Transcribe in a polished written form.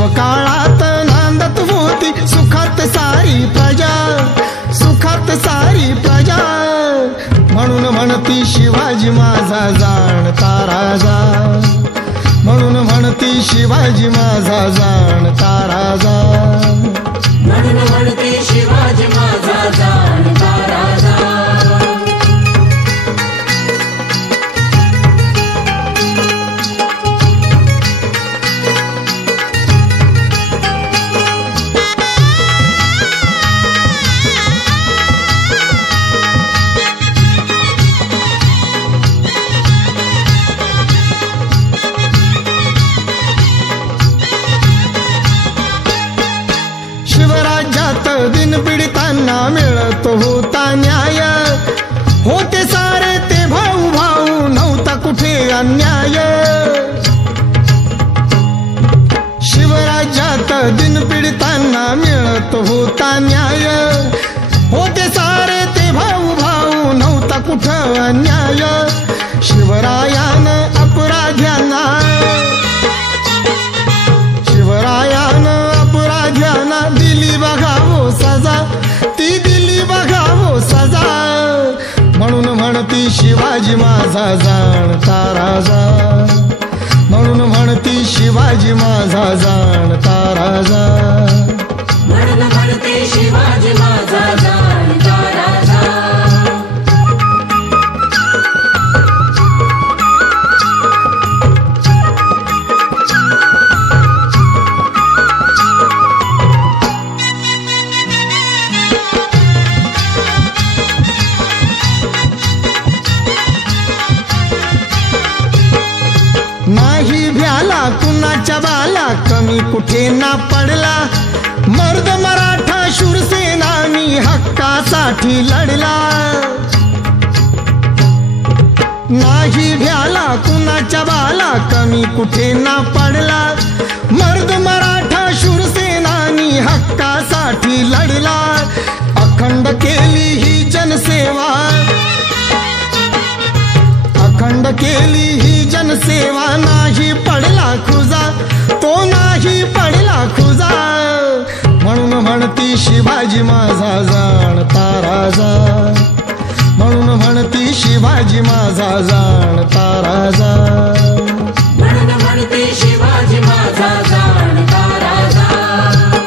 शिवकाळात नांदत होती सुखात सारी प्रजा, सुखात सारी प्रजा। म्हणून म्हणती शिवाजी माझा जाणता राजा, म्हणून म्हणती शिवाजी माझा जाणता राजा, म्हणून म्हणती शिवाजी माझा जाणता राजा। शिवराज्यात दिन पीडितांना मिळत होता न्याय, होते सारे ते भाऊ भाऊ नव्हता कुठे अन्याय। शिवराज्यात दिन पीडितांना मिळत होता न्याय, होते सारे ते भाऊ भाऊ नव्हता कुठं अन्याय। शिवरायानं अपराध्यांना, शिवरायानं अपराध्यांना दिली बघावो सजा, ती दिली बघावो सजा। म्हणून म्हणती शिवाजी माझा जाणता राजा, म्हणून म्हणती शिवाजी माझा जाणता राजा, म्हणून म्हणती शिवाजी माझा जाणता राजा। नाही भ्याला कुणाच्या बाला, कमी कुठे ना पडला। मर्द मराठा शूरसेनानी हक्कासाठी लढला। नाही भ्याला कुणाच्या बाला, कमी कुठे ना पडला। मर्द मराठा शूरसेनानी हक्कासाठी लढला। अखंड केली ही जनसेवा, अखंड केली ही जनसेवा। नाही पडला खुजा, तो नाही पडला खुजा। म्हणून म्हणती शिवाजी माझा जाणता राजा, म्हणून म्हणती शिवाजी माझा जाणता राजा।